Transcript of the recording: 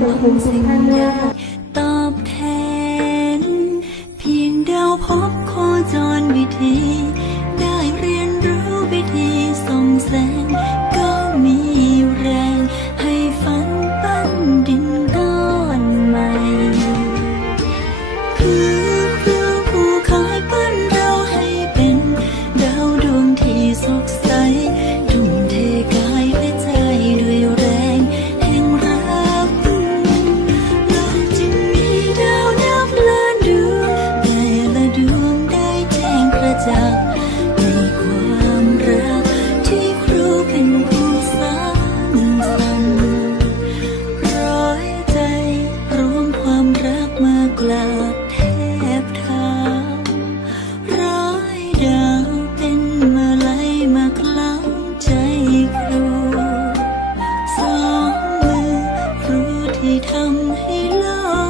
的同情看。 ในความรักที่ครูเป็นผู้สร้างสรรค์ร้อยใจรวมความรักมากลาบเท้าร้อยดาวเป็นมลัยมาคล้ใจครูสองมือครูที่ทำให้โลก